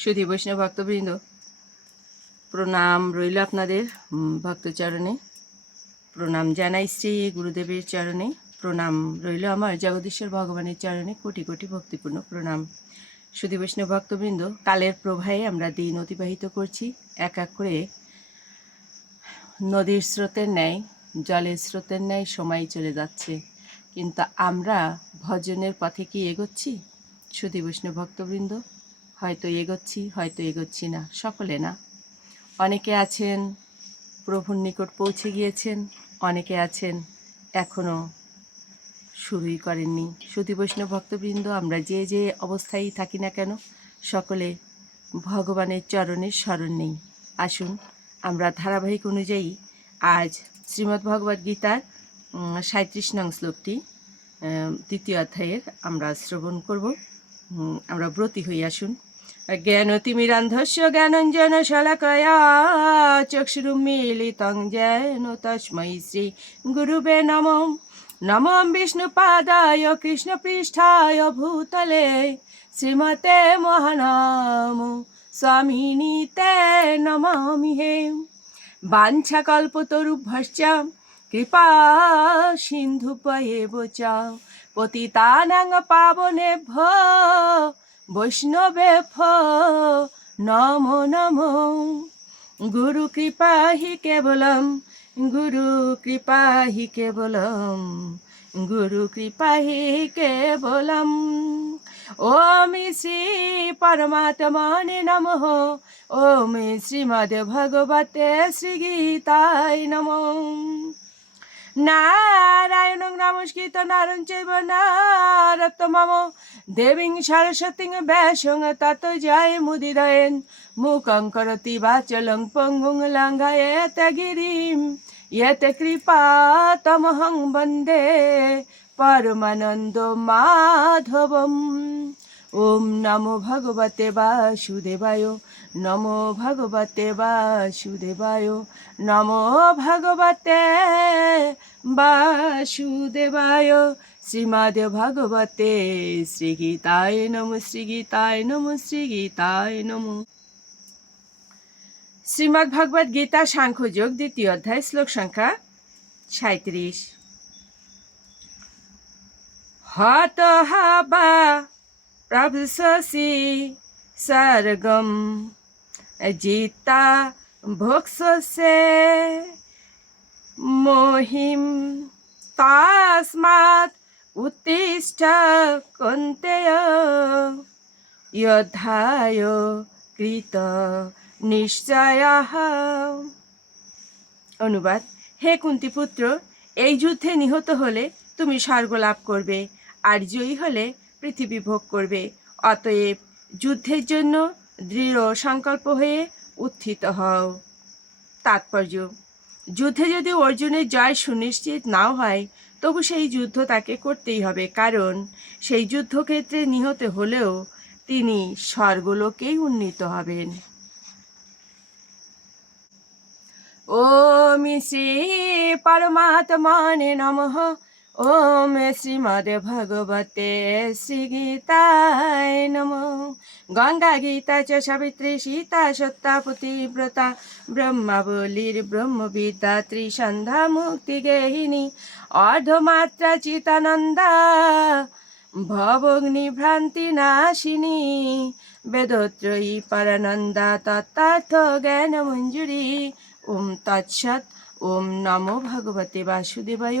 সুধী বৈষ্ণব ভক্তবৃন্দ, প্রণাম রইল আপনাদের ভক্তচরণে। প্রণাম জানাই শ্রী গুরুদেবের চরণে। প্রণাম রইল আমার জগদীশ্বর ভগবানের চরণে। কোটি কোটি ভক্তিপূর্ণ প্রণাম। সুধী বৈষ্ণব ভক্তবৃন্দ, কালের প্রবাহে আমরা দিন অতিবাহিত করছি। এক এক করে নদীর স্রোতের ন্যায়, জলের স্রোতের ন্যায় সময় চলে যাচ্ছে। কিন্তু আমরা ভজনের পথে কি এগোচ্ছি? সুধী বৈষ্ণব ভক্তবৃন্দ হয়তো এগোচ্ছি হয়তো এগোচ্ছি না, সকলে না। অনেকে আছেন, প্রভুর নিকট পৌঁছে গিয়েছেন, অনেকে আছেন এখনও শুরুই করেননি। সুধী বৈষ্ণব ভক্তবৃন্দ, আমরা যে যে অবস্থায় থাকি না কেন, সকলে ভগবানের চরণের স্মরণ নেই। আসুন, আমরা ধারাবাহিক অনুযায়ী আজ শ্রীমদ্ ভগবদ্ গীতার সাঁত্রিশ নং শ্লোকটি তৃতীয় অধ্যায়ের আমরা শ্রবণ করব। আমরা ব্রতী হই, আসুন। জ্ঞানতিমিরান্ধস্য জ্ঞানঞ্জন শলাকয়া। চক্ষুরুমিলিতং যেন তস্मै শ্রী গুরুবে নম। নম বিষ্ণুপাদায় কৃষ্ণপৃষ্ঠায় ভূতলে। শ্রীমতে মহানাম স্বামিনী তে নমামি হে। বাঞ্ছাকল্পতরুভ্যশ্চ কৃপা সিন্ধুপয়েব চ। পতিতানাং পাবনেভ্য বৈষ্ণবেভ্য নমো নমো। গুরু কৃপা হি কেবলম, গুরু কৃপা হি কেবলম, গুরু কৃপা হি কেবলম। ওম শ্রী পরমাত্মনে নমঃ। ওম শ্রীমদ ভগবতে শ্রীগীতায় নমঃ। নারায়ণ নমস্কৃত নারণ চৈব নারতমম দেবীং সরস্বতীং ব্যাসং তত জয় মুদিরয়েন মুখং করতি বাচলং পঙ্গুং লঙ্ঘয়েত গিরিম। ইয়ত কৃপা তমহং বন্দে পরমানন্দ মাধবম। ওম নমো ভগবতে বাসুদেবায়, নমো ভগবতে বাসুদেবায়, নমো ভগবতে বাসুদেবায়। শ্রীমদ ভগবতে শ্রীগীতায় নম শ্রীগীতায় নম শ্রীগীতায় নম। শ্রীমদ্ ভগবদ গীতা সাংখ্যযোগ দ্বিতীয় অধ্যায়, শ্লোক সংখ্যা সাঁত্রিশ হত হাবা প্রভসসি সর্গম জিতা ভোক্সসে মহিম, তাস্মাৎ উত্তিষ্ঠ কন্তেয়। কৃত নিশ্চয়। অনুবাদ, হে কুন্তিপুত্র, এই যুদ্ধে নিহত হলে তুমি স্বর্গ লাভ করবে, আর জয়ী হলে পৃথিবী ভোগ করবে। অতএব যুদ্ধের জন্য দৃঢ় সংকল্প হয়ে উত্থিত হও। তাৎপর্য যুদ্ধে যদি অর্জুনের জয় সুনিশ্চিত নাও হয়, তবু সেই যুদ্ধ তাকে করতেই হবে। কারণ সেই যুদ্ধক্ষেত্রে নিহত হলেও তিনি স্বর্গলোকেই উন্নীত হবেন। ও শ্রী পরমাত্মানে নমঃ ওম শ্রীমদ ভগবতে শ্রীগীতায় নম গঙ্গা গীতা চ সাবিত্রী সীতা সত্তা পতিব্রতা ব্রহ্মাবলীর ব্রহ্মবিদ্যা ত্রিসন্ধ্যা মুক্তি গেহিনী অর্ধমাত্রা চিতানন্দা ভবগ্নি ভ্রান্তি নাশিনী বেদত্রয়ী পরানন্দা তত্ত্বার্থ জ্ঞান মঞ্জুরি ওম তৎসৎ ওম নমো ভগবতে বাসুদেবায়